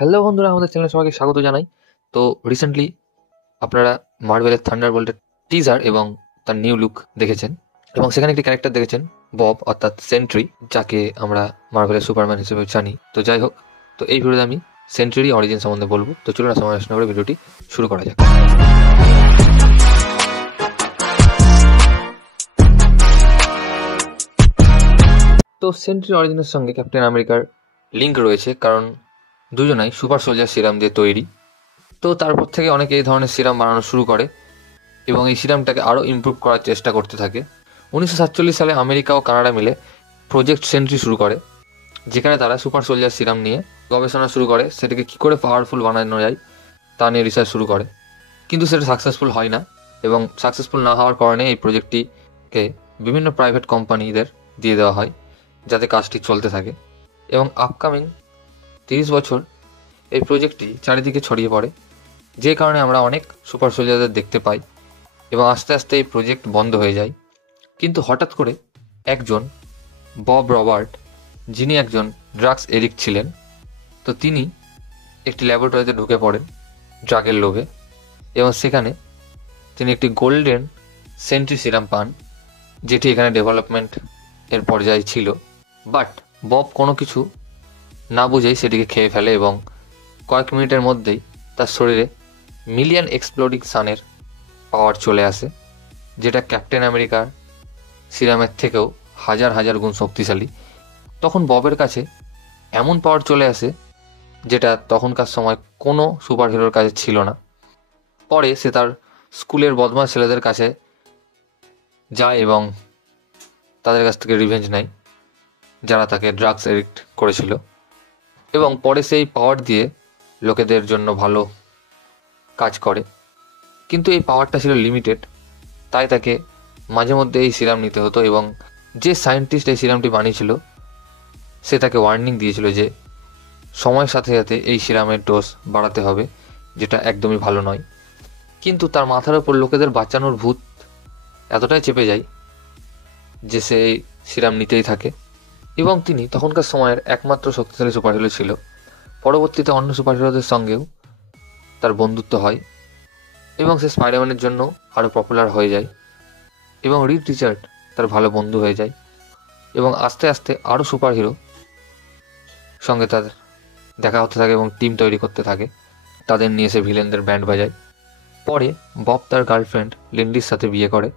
Hello বন্ধুরা, আমাদের চ্যানেলে সবাইকে স্বাগত জানাই। তো রিসেন্টলি আপনারা মার্ভেলের থান্ডারবোল্টের টিজার এবং তার নিউ লুক দেখেছেন, এবং সেখানে একটি ক্যারেক্টার দেখেছেন, বব অর্থাৎ সেন্ট্রি, যাকে আমরা মার্ভেলের সুপারম্যান হিসেবে জানি। তো যাই হোক, তো এই ভিডিওতে আমি সেন্ট্রির অরিজিন সম্বন্ধে বলবো। তো চলুন সমালোচনা করে ভিডিওটি শুরু করা যাক। তো সেন্ট্রি অরিজিনের সঙ্গে ক্যাপ্টেন আমেরিকার লিঙ্ক রয়েছে, কারণ দুজনাই সুপার সোলজার সিরাম দিয়ে তৈরি। তো তারপর থেকে অনেকে এই ধরনের সিরাম বানানো শুরু করে এবং এই সিরামটাকে আরও ইমপ্রুভ করার চেষ্টা করতে থাকে। 1947 সালে আমেরিকা ও কানাডা মিলে প্রজেক্ট সেন্ট্রি শুরু করে, যেখানে তারা সুপার সোলজার সিরাম নিয়ে গবেষণা শুরু করে, সেটাকে কী করে পাওয়ারফুল বানানো যায় তা নিয়ে রিসার্চ শুরু করে। কিন্তু সেটা সাকসেসফুল হয় না, এবং সাকসেসফুল না হওয়ার কারণে এই প্রজেক্টটিকে বিভিন্ন প্রাইভেট কোম্পানিদের দিয়ে দেওয়া হয়, যাতে কাজটি চলতে থাকে। এবং আপকামিং 30 বছর এই প্রজেক্টটি চারিদিকে ছড়িয়ে পড়ে, যে কারণে আমরা অনেক সুপার সোলজারদের দেখতে পাই, এবং আস্তে আস্তে এই প্রজেক্ট বন্ধ হয়ে যায়। কিন্তু হঠাৎ করে একজন বব রবার্ট, যিনি একজন ড্রাগস এডিক্ট ছিলেন, তো তিনি একটি ল্যাবরেটরিতে ঢুকে পড়েন ড্রাগের লোভে, এবং সেখানে তিনি একটি গোল্ডেন সেন্ট্রি সিরাম পান, যেটি এখানে ডেভেলপমেন্ট এর পর্যায়ে ছিল। বাট বব কোনো কিছু না বুঝেই সেটিকে খেয়ে ফেলে, এবং কয়েক মিনিটের মধ্যেই তার শরীরে মিলিয়ন এক্সপ্লোডিং সানের পাওয়ার চলে আসে, যেটা ক্যাপ্টেন আমেরিকার সিরামের থেকেও হাজার হাজার গুণ শক্তিশালী। তখন ববের কাছে এমন পাওয়ার চলে আসে, যেটা তখনকার সময় কোনো সুপার হিরোর কাছে ছিল না। পরে সে তার স্কুলের বদমাশ ছেলেদের কাছে যায় এবং তাদের কাছ থেকে রিভেঞ্জ নেয়, যারা তাকে ড্রাগস এডিক্ট করেছিল। এবং পরে সেই পাওয়ার দিয়ে লোকেদের জন্য ভালো কাজ করে, কিন্তু এই পাওয়ারটা ছিল লিমিটেড, তাই তাকে মাঝে মধ্যে এই সিরাম নিতে হতো। এবং যে সায়েন্টিস্ট এই সিরামটি বানিয়েছিল, সে তাকে ওয়ার্নিং দিয়েছিল যে সময়ের সাথে সাথে এই সিরামের ডোজ বাড়াতে হবে, যেটা একদমই ভালো নয়। কিন্তু তার মাথার ওপর লোকেদের বাঁচানোর ভূত এতটাই চেপে যায় যে সে এই সিরাম নিতেই থাকে, এবং তিনি তখনকার সময়ের একমাত্র শক্তিশালী সুপারহিরো ছিল। পরবর্তীতে অন্য সুপারহিরোদের সঙ্গেও তার বন্ধুত্ব হয়, এবং সে স্পাইডারম্যানের জন্য আরও পপুলার হয়ে যায়, এবং রিড রিচার্ড তার ভালো বন্ধু হয়ে যায়, এবং আস্তে আস্তে আরও সুপারহিরো সঙ্গে তাদের দেখা হতে থাকে এবং টিম তৈরি করতে থাকে, তাদের নিয়ে সে ভিলেনদের ব্যান্ড বাজায়। পরে বব তার গার্লফ্রেন্ড লিন্ডির সাথে বিয়ে করে,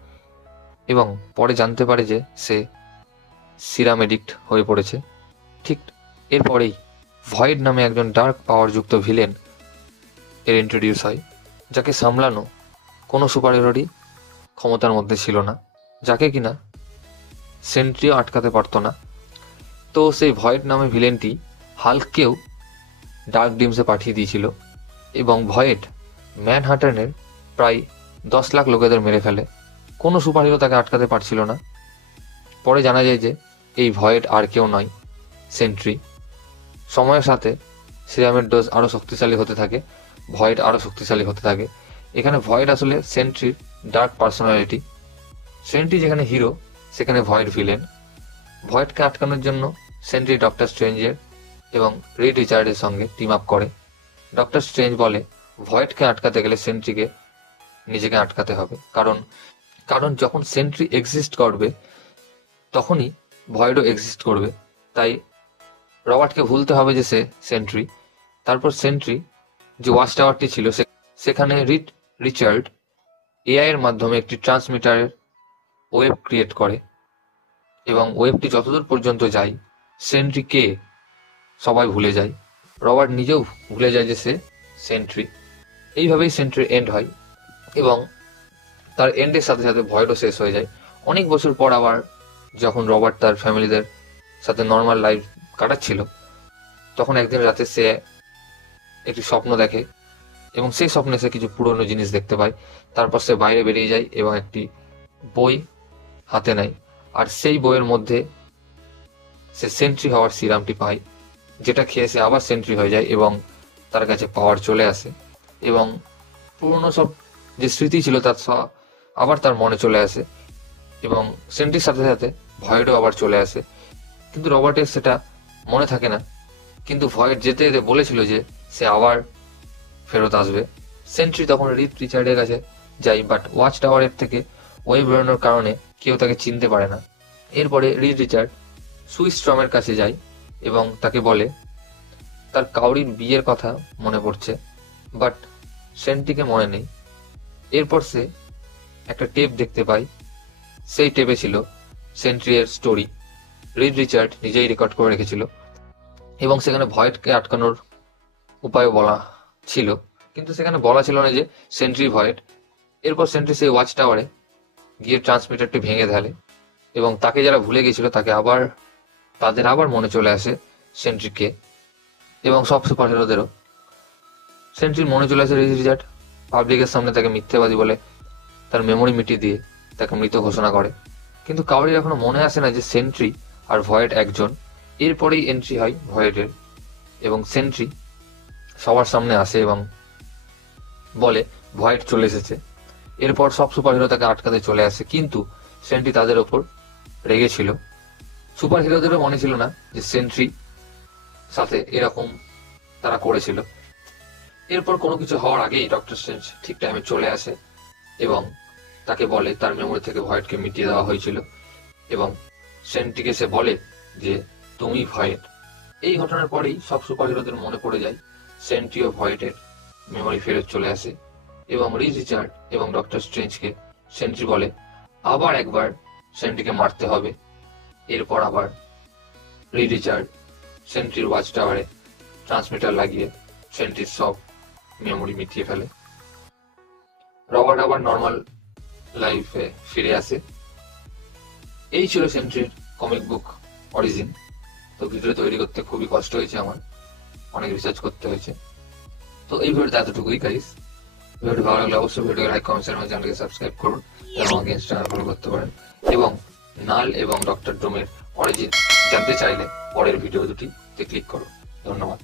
এবং পরে জানতে পারে যে সে সিরাম এডিক্ট হয়ে পড়েছে। ঠিক এরপরেই ভয়েড নামে একজন ডার্ক পাওয়ারযুক্ত ভিলেন এর ইন্ট্রোডিউস হয়, যাকে সামলানো কোনো সুপারহিরোরই ক্ষমতার মধ্যে ছিল না, যাকে কিনা সেন্ট্রিও আটকাতে পারত না। তো সেই ভয়েড নামে ভিলেনটি হাল্ককেও ডার্ক ডিমসে পাঠিয়ে দিয়েছিল, এবং ভয়েড ম্যানহাটনের প্রায় 10 লাখ লোকেদের মেরে ফেলে। কোনো সুপারহিরো তাকে আটকাতে পারছিল না। পরে জানা যায় যে এই ভয়েড আর কেউ নয়, সেন্ট্রি। সময়ের সাথে সিরামের ডোজ আরও শক্তিশালী হতে থাকে, ভয়েড আরও শক্তিশালী হতে থাকে। এখানে ভয়েড আসলে সেন্ট্রির ডার্ক পার্সোনালিটি। সেন্ট্রি যেখানে হিরো, সেখানে ভয়েড ভিলেন। ভয়েডকে আটকানোর জন্য সেন্ট্রি ডক্টর স্ট্রেঞ্জের এবং রিড রিচার্ডের সঙ্গে টিম আপ করে। ডক্টর স্ট্রেঞ্জ বলে ভয়েডকে আটকাতে গেলে সেন্ট্রিকে নিজেকে আটকাতে হবে, কারণ যখন সেন্ট্রি এক্সিস্ট করবে তখনই ভয়েডও এক্সিস্ট করবে। তাই রবার্টকে ভুলতে হবে যে সে সেন্ট্রি। তারপর সেন্ট্রি যে ওয়াচ টাওয়ারটি ছিল, সেখানে রিড রিচার্ড এআই এর মাধ্যমে একটি ট্রান্সমিটারের ওয়েব ক্রিয়েট করে, এবং ওয়েবটি যতদূর পর্যন্ত যায় সেন্ট্রি কে সবাই ভুলে যায়। রবার্ট নিজেও ভুলে যায় যে সে সেন্ট্রি। এইভাবেই সেন্ট্রির এন্ড হয়, এবং তার এন্ডের সাথে সাথে ভয়েডও শেষ হয়ে যায়। অনেক বছর পর আবার যখন রবার্ট তার ফ্যামিলিদের সাথে নর্মাল লাইফ কাটাচ্ছিল, তখন একদিন রাতে সে একটি স্বপ্ন দেখে, এবং সেই স্বপ্নে সে কিছু পুরনো জিনিস দেখতে পায়। তারপর সে বাইরে বেরিয়ে যায় এবং একটি বই হাতে নেয়, আর সেই বইয়ের মধ্যে সে সেন্ট্রি হওয়ার সিরামটি পায়, যেটা খেয়ে সে আবার সেন্ট্রি হয়ে যায়, এবং তার কাছে পাওয়ার চলে আসে, এবং পুরনো সব যে স্মৃতি ছিল তার আবার তার মনে চলে আসে, এবং সেন্ট্রির সাথে সাথে ভয়েডও আবার চলে আসে। কিন্তু রবার্টের সেটা মনে থাকে না, কিন্তু ভয়েড যেতে যেতে বলেছিল যে সে আবার ফেরত আসবে। সেন্ট্রি তখন রিড রিচার্ডের কাছে যায়, বাট ওয়াচ টাওয়ারের থেকে ওয়েব বেরোনোর কারণে কেউ তাকে চিনতে পারে না। এরপরে রিড রিচার্ড সুইস্ট্রমের কাছে যায় এবং তাকে বলে তার কাউরির বিয়ের কথা মনে পড়ছে, বাট সেন্ট্রিকে মনে নেই। এরপর সে একটা টেপ দেখতে পায়, সেই টেপে ছিল সেন্ট্রিয়ের স্টোরি। রিড রিচার্ড নিজেই রেকর্ড করে রেখেছিল এবং সেখানে ভয়েডকে আটকানোর উপায়ও বলা ছিল, কিন্তু সেখানে বলা ছিল না যে সেন্ট্রি ভয়েড। এরপর সেন্ট্রি সেই ওয়াচ টাওয়ারে গিয়ে ট্রান্সমিটারটি ভেঙে ফেলে এবং তাকে যারা ভুলে গেছিল তাদের আবার মনে চলে আসে সেন্ট্রিকে এবং সব সুপার হিরোদেরও। সেন্ট্রির মনে চলে আসে রিড রিচার্ড পাবলিকের সামনে তাকে মিথ্যেবাদী বলে তার মেমোরি মিটিয়ে দিয়ে তাকে মৃত ঘোষণা করে, কিন্তু কাউরির এখনো মনে আসে না যে সেন্ট্রি আর ভয়েড একজন। এরপরেই এন্ট্রি হয় ভয়েডের এবং সেন্ট্রি সবার সামনে আসে এবং বলে ভয়েড চলে এসেছে। এরপর সব সুপার হিরো তাকে আটকাতে চলে আসে, কিন্তু সেন্ট্রি তাদের ওপর রেগেছিল। সুপার হিরোদেরও মনে ছিল না যে সেন্ট্রি সাথে এরকম তারা করেছিল। এরপর কোনো কিছু হওয়ার আগেই ডক্টর স্ট্রেঞ্জ ঠিক টাইমে চলে আসে এবং তাকে বলে তার মেমোরি থেকে ভয়েডকে মিটিয়ে দেওয়া হয়েছিল এবং সেন্ট্রিকে সে বলে যে তুমি ভয়েড। এই ঘটনার পরেই সব সুপার হিরোদের মনে পড়ে যায় সেন্ট্রি ও ভয়েডের মেমোরি ফেরত চলে আসে এবং রিড রিচার্ড এবং ডক্টর স্ট্রেঞ্জকে সেন্ট্রি বলে আবার একবার সেন্ট্রিকে মারতে হবে। এরপর আবার রিড রিচার্ড সেন্ট্রির ওয়াচ টাওয়ারে ট্রান্সমিটার লাগিয়ে সেন্ট্রির সব মেমোরি মিটিয়ে ফেলে। রবার্ট আবার নর্মাল লাইফে ফিরে আসে। এই ছিল সেন্ট্রির কমিক বুক অরিজিন। তো ভিডিও তৈরি করতে খুবই কষ্ট হয়েছে আমার, অনেক রিসার্চ করতে হয়েছে। তো এই ভিডিওতে এতটুকুই গাইস। ভিডিওটি ভালো লাগলে অবশ্যই ভিডিওকে লাইক, কমেন্ট, এবং চ্যানেলকে সাবস্ক্রাইব করুন এবং আমাকে ইনস্টাগ্রামে ফলো করতে পারেন। এবং নাল এবং ডক্টর ডোমের অরিজিন জানতে চাইলে পরের ভিডিও দুটিতে ক্লিক করুন। ধন্যবাদ।